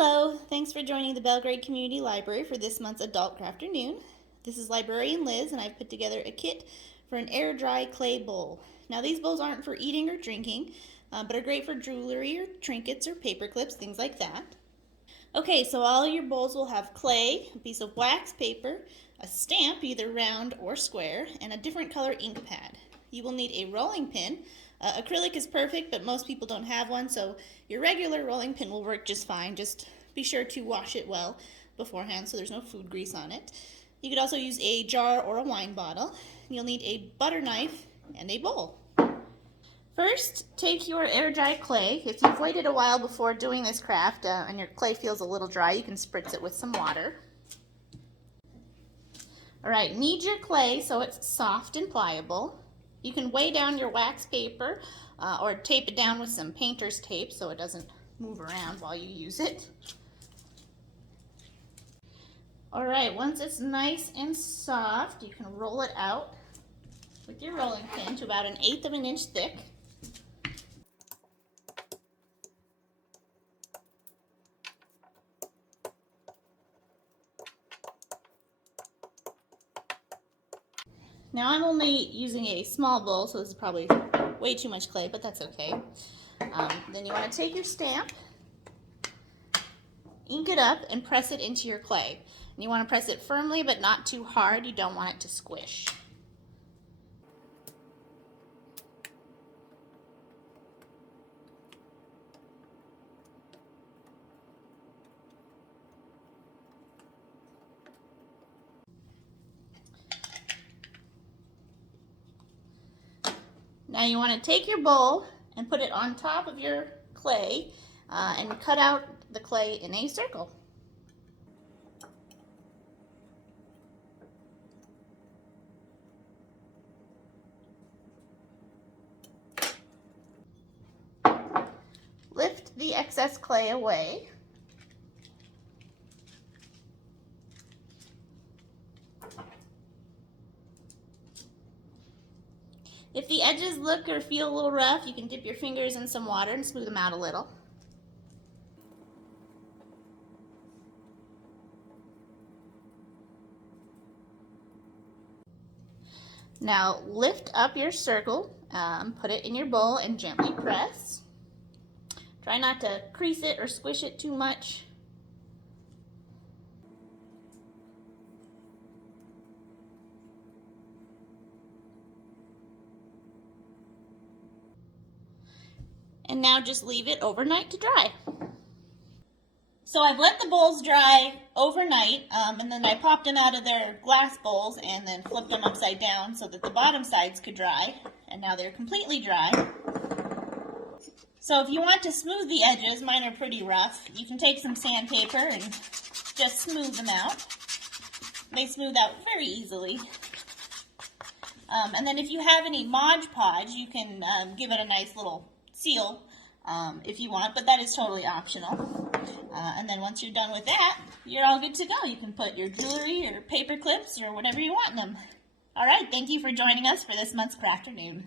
Hello, thanks for joining the Belgrade Community Library for this month's Adult Crafternoon. This is Librarian Liz, and I've put together a kit for an air-dry clay bowl. Now these bowls aren't for eating or drinking, but are great for jewelry or trinkets or paper clips, things like that. Okay, so all your bowls will have clay, a piece of wax paper, a stamp, either round or square, and a different color ink pad. You will need a rolling pin. Acrylic is perfect, but most people don't have one, so your regular rolling pin will work just fine. Just be sure to wash it well beforehand so there's no food grease on it. You could also use a jar or a wine bottle. You'll need a butter knife and a bowl. First, take your air dry clay. If you've waited a while before doing this craft and your clay feels a little dry, you can spritz it with some water. Alright, knead your clay so it's soft and pliable. You can weigh down your wax paper or tape it down with some painter's tape so it doesn't move around while you use it. Alright, once it's nice and soft, you can roll it out with your rolling pin to about 1/8 of an inch thick. Now I'm only using a small bowl, so this is probably way too much clay, but that's okay. Then you want to take your stamp, ink it up, and press it into your clay. And you want to press it firmly, but not too hard. You don't want it to squish. Now you want to take your bowl and put it on top of your clay and cut out the clay in a circle. Lift the excess clay away. If the edges look or feel a little rough, you can dip your fingers in some water and smooth them out a little. Now lift up your circle, put it in your bowl and gently press. Try not to crease it or squish it too much. And now just leave it overnight to dry. So I've let the bowls dry overnight, and then I popped them out of their glass bowls and then flipped them upside down so that the bottom sides could dry. And now they're completely dry. So if you want to smooth the edges, mine are pretty rough, you can take some sandpaper and just smooth them out. They smooth out very easily. And then if you have any Mod Podge, you can give it a nice little seal if you want, but that is totally optional. And then once you're done with that, you're all good to go. You can put your jewelry or paper clips or whatever you want in them. All right, thank you for joining us for this month's Crafternoon.